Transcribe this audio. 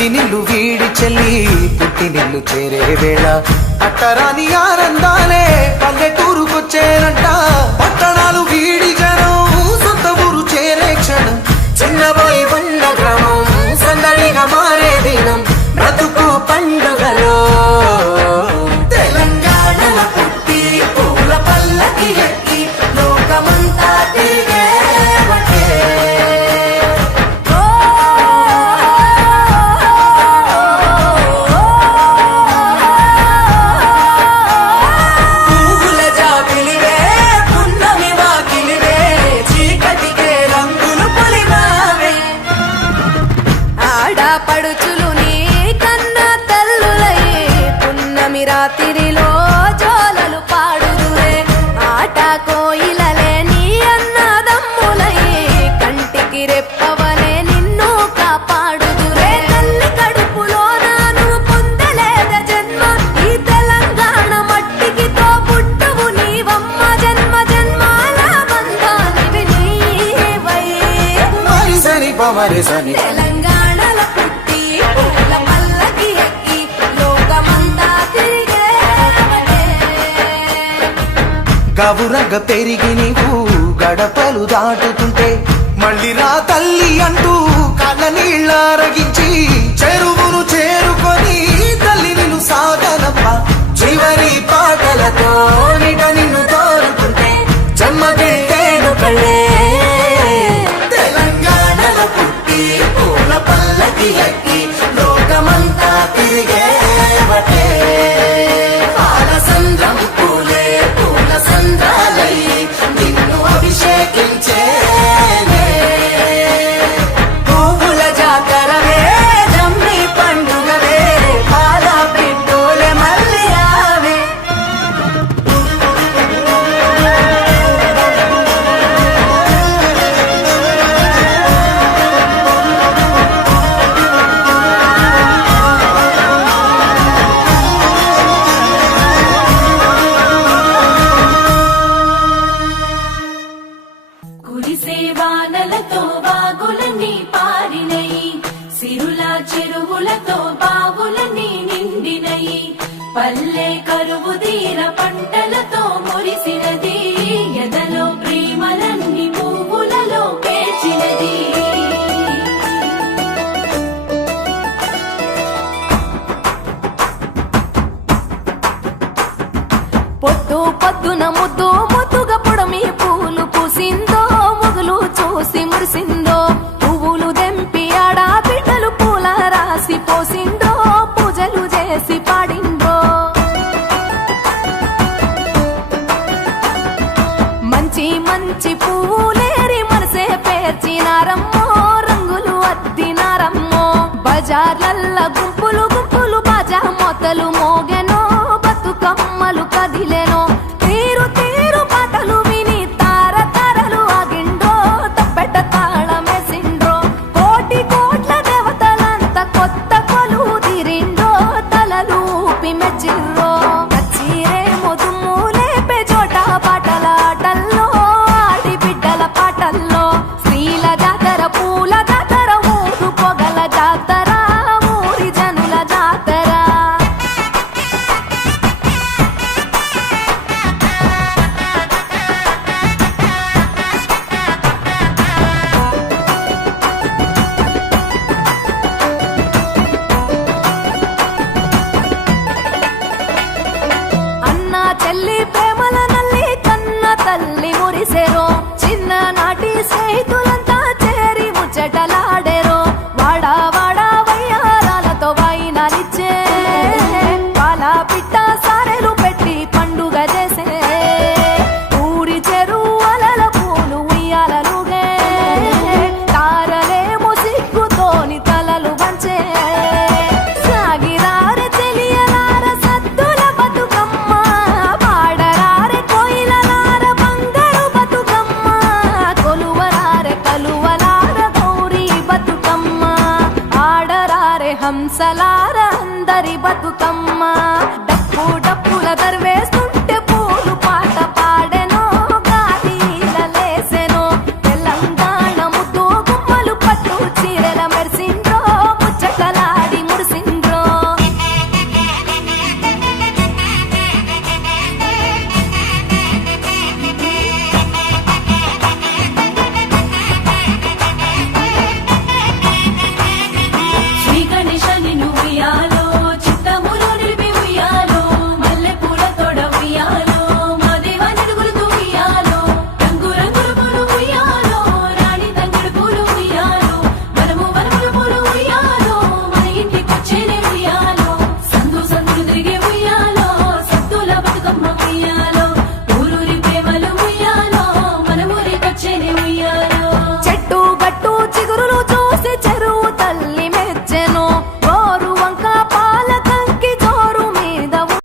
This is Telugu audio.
మట్టినిల్లు వీడి చెల్లి పుట్టినిల్లు చేరే వేళ అట్టరాని ఆనందాలే పల్లెటూరుకొచ్చేనంట. పట్టణాలు వీడి జనం సొంత ఊరు చేరే క్షణం, చిన్నబోయి బండ గ్రామం సందడిగా మారే దినం, బ్రతుకు పండుగలో తెలంగాణల పుట్టి పూల పల్లకి ఎక్కి లోకమంతా తిరిగే పడుచులు నీ కన్న తల్లులయ్యే పున్నమి రాత్రిలో జోలలు పాడుదురే. ఆట కోయిలలే నీ అన్నదమ్ములయ్యే కంటికి రెప్పవలే నిన్ను కాపాడుదురే. తల్లి కడుపులో నాను పొందలేద జన్మ, ఈ తెలంగాణ మట్టికి తో పుట్టువు నీవమ్మ. జన్మ జన్మాల బంధానివి నీవై సని పమరి సని తెలంగాణల పుట్టి పూల పల్లకి ఎక్కి లోకమంతా తిరిగేవటే. గవురగ పెరిగి నీవు గడపలు దాటుతుంటే మళ్ళీ రా తల్లి అంటూ కళ్ళ నీళ్ళారగించి చెరువును చేరుకొని తల్లి నిన్ను సాగనప్ప. చివరి పాటలతో నిట నిన్ను తోరుతుంటే జన్మదిట్టేను కళ్ళే. తెలంగాణల పుట్టి పూల పల్లకి ఎక్కి లోకమంతా తిరిగేవటే. పాల సంద్రం పూలే పూల సంద్రాలయ్యి నిన్ను అభిషేకించేనే. పువ్వుల జాతరవే జమ్మి పండుగవే పాల పిట్టోలే మళ్ళీ రావే. కురిసే వానలతో వాగులన్నీ పారినయి, సిరుల చెరువులతో బావులన్నీ నిండినయి. పల్లె కరువు తీర పంటలతో మురిసినది, ఎదలో ప్రేమలన్నీ పువ్వులలో పేర్చినది. పొద్దు పొద్దున ముద్దు ముద్దుగా పొడమి పూలు పూసిందో, మొగులు చూసి మురిసిందో. పువ్వులు దెంపి ఆడా బిడ్డలు పూల రాసి పోసిందో, పూజలు చేసి పాడిందో. మంచి మంచి పూలేరి మనసే పేర్చినారమ్మో, రంగులు అద్దినారమ్మో. బజార్లల్ల గుంపులు గుంపులు బాజా మొతలు మోగెనో, బతుకమ్మలు కదిలెనో. తీరు తీరు పాటలు విని తార తారలు ఆగిండ్రో, తప్పెట తాళమేసిండ్రో. కోటి కోట్ల దేవతలంత కొత్త కొలు తీరిండ్రో, తలలు ఊపి మెచ్చిర్రో. కచ్చిరే మొదుము లేపే చోట పాటల ఆటల్లో, ఆడి బిడ్డల పాటల్లో. స్త్రీల జాతర పూల జాతర ఊరు పొగల జాతర, ఊరి జనుల జాతర. అన్న చెల్లి ప్రేమల నల్లి కన్న తల్లి మురిసెరో. చిన్ననాటి స్నేహితులంతా చేరి ముచ్చటలాడెరో. వాడా వాడా వయ్యారాలతో వాయినాలిచ్చే, పాల పిట్ట సారెలు పెట్టి పండుగ చేసే. ఊరి చెరువుల పూలు ఉయ్యాలలుగే, తారలేమో సిగ్గుతోని తలలు వంచే. సాగిరారె తెలియలార సద్దుల బతుకమ్మ, పాడరారె కోయిలలార బంగారు బతుకమ్మ. కొలువరారె కలువలార గౌరీ బతుకమ్మ, ఆడరారె హంసలార అందరి బతుకమ్మ. డప్పు డప్పుల దర్వేస్తుంటే